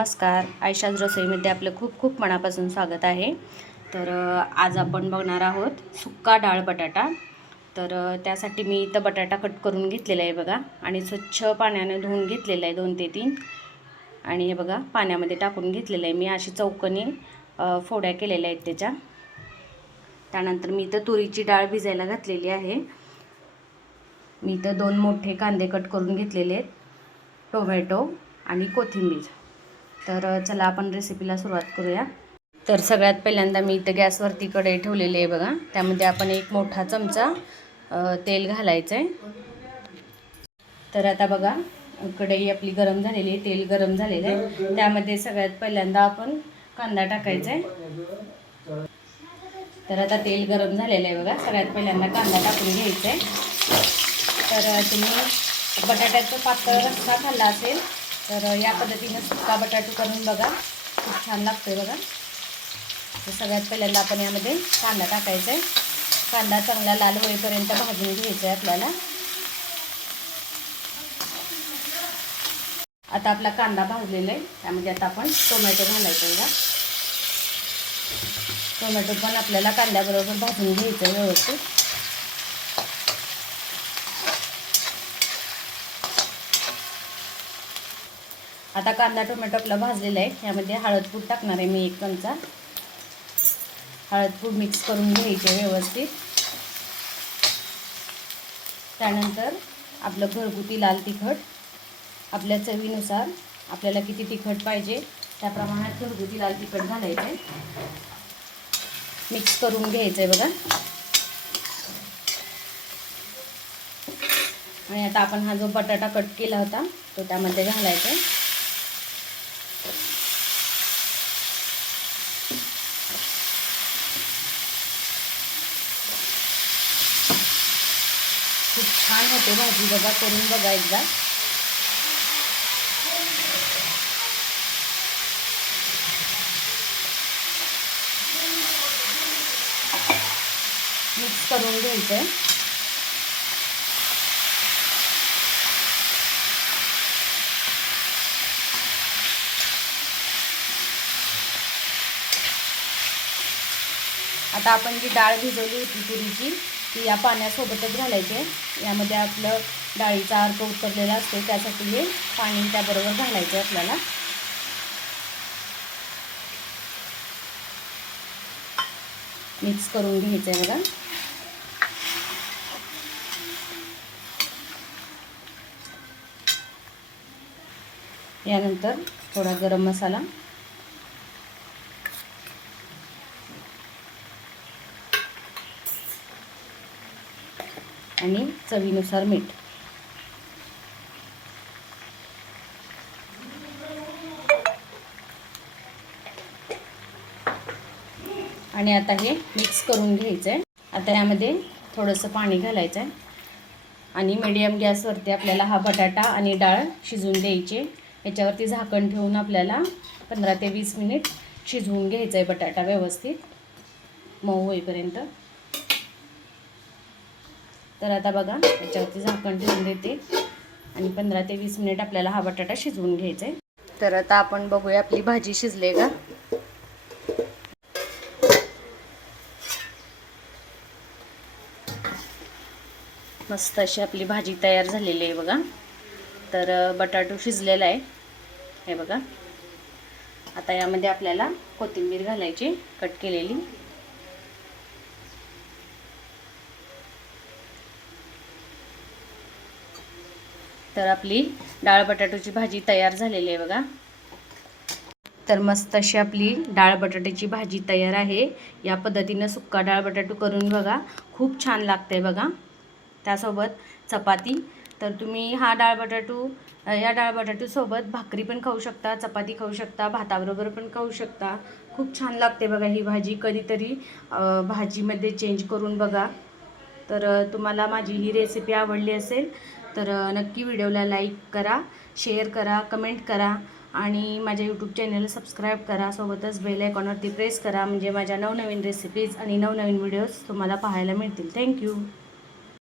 नमस्कार. आयशाज रसोईमध्ये आपलं खूप खूप मनापासून स्वागत आहे. तर आज आपण बघणार आहोत सुक्का डाळ बटाटा. तर त्यासाठी मी इथं बटाटा कट करून घेतलेला आहे बघा, आणि स्वच्छ पाण्याने धुवून घेतलेला आहे 2 ते 3. आणि हे बघा पाण्यामध्ये टाकून घेतलेलं आहे मी. अशी चौकोनी फोड्या केलेल्या आहेत त्याच्या. त्यानंतर मी इथं तुरीची डाळ भिजायला घातलेली आहे. मी इथं 2 मोठे कांदे कट करून घेतलेले आहेत, टोमॅटो आणि कोथिंबीर. तर चला आपण रेसिपीला सुरुवात करूया. तर सगळ्यात पहिल्यांदा मी इथं गॅसवरती कढई ठेवलेली आहे बघा. त्यामध्ये आपण 1 मोठा चमचा तेल घालायचं आहे. तर आता बघा कढई आपली गरम झालेली आहे, तेल गरम झालेलं आहे. त्यामध्ये सगळ्यात पहिल्यांदा आपण कांदा टाकायचा आहे. तर आता तेल गरम झालेलं आहे बघा. सगळ्यात पहिल्यांदा कांदा टाकून घ्यायचा आहे. तर तुम्ही बटाट्याचं पातळ रस्सा खाल्ला असेल तर या पद्धतीने सुक्का बटाटू करून बघा, खूप छान लागतोय बघा. तर सगळ्यात पहिल्यांदा आपण यामध्ये कांदा टाकायचा आहे. कांदा चांगला लाल होईपर्यंत भाजून घ्यायचा आहे आपल्याला. आता आपला कांदा भाजलेला आहे, त्यामध्ये आता आपण टोमॅटो घालायचं आहे बघा. टोमॅटो पण आपल्याला कांद्याबरोबर भाजून घ्यायचं आहे व्यवस्थित. आता कांदा टोमॅटो आपला भाजलेला आहे. यामध्ये हळदपूड टाकणार आहे मी 1 चमचा. हळदपूड मिक्स करून घ्यायचे व्यवस्थित. त्यानंतर आपलं घरगुती लाल तिखट आपल्या चवीनुसार, आपल्याला किती तिखट पाहिजे त्या प्रमाणात घरगुती लाल तिखट घालायचं आहे. मिक्स करून घ्यायचं आहे बघा. आणि आता आपण हा जो बटाटा कट केला होता तो त्यामध्ये घालायचा आहे. खूप छान होते भाजी बघा, करून बघा एकदा. मिक्स करून घ्यायचं आहे. आता आपण जी डाळ भिजवली होती तुरीची, ती या पाण्यासोबतच घालायची आहे. यामध्ये आपलं डाळीचा अर्क उतरलेला असतो, त्यासाठी हे पाणी त्याबरोबर घालायचं आहे आपल्याला. मिक्स करून घ्यायचं आहे बघा. यानंतर थोडा गरम मसाला आणि चवीनुसार मीठ. आणि आता हे मिक्स करून घ्यायचं आहे. आता यामध्ये थोडंसं पाणी घालायचं आहे आणि मीडियम गॅसवरती आपल्याला हा बटाटा आणि डाळ शिजवून द्यायचे. याच्यावरती झाकण ठेवून आपल्याला 15 ते 20 मिनिट शिजवून घ्यायचं आहे बटाटा व्यवस्थित मऊ होईपर्यंत. तर आता बघा याच्यावरती झाकण ठेवून देते आणि 15 ते 20 मिनिट आपल्याला हा बटाटा शिजवून घ्यायचा आहे. तर आता आपण बघूया आपली भाजी शिजले का. मस्त अशी आपली भाजी तयार झालेली आहे बघा. तर बटाटू शिजलेला आहे हे बघा. आता यामध्ये आपल्याला कोथिंबीर घालायची कट केलेली. तर आपली डाळ बटाट्याची भाजी तयार झालेली आहे बघा. तर मस्त अशी आपली डाळ बटाट्याची भाजी तयार आहे. या पद्धतीनं सुक्का डाळ बटाटू करून बघा, खूप छान लागते बघा. त्यासोबत चपाती. तर तुम्ही हा या डाळ बटाटूसोबत भाकरी पण खाऊ शकता, चपाती खाऊ शकता, भाताबरोबर पण खाऊ शकता. खूप छान लागते बघा ही भाजी. कधीतरी भाजीमध्ये चेंज करून बघा. तर तुम्हाला माझी ही रेसिपी आवडली असेल तर नक्की व्हिडिओला लाईक करा, शेअर करा, कमेंट करा आणि माझ्या यूट्यूब चॅनलला सबस्क्राईब करा. सोबतच बेल आयकॉनवरती प्रेस करा, म्हणजे माझ्या नवनवीन रेसिपीज आणि नवनवीन व्हिडिओज तुम्हाला पाहायला मिळतील. थँक्यू.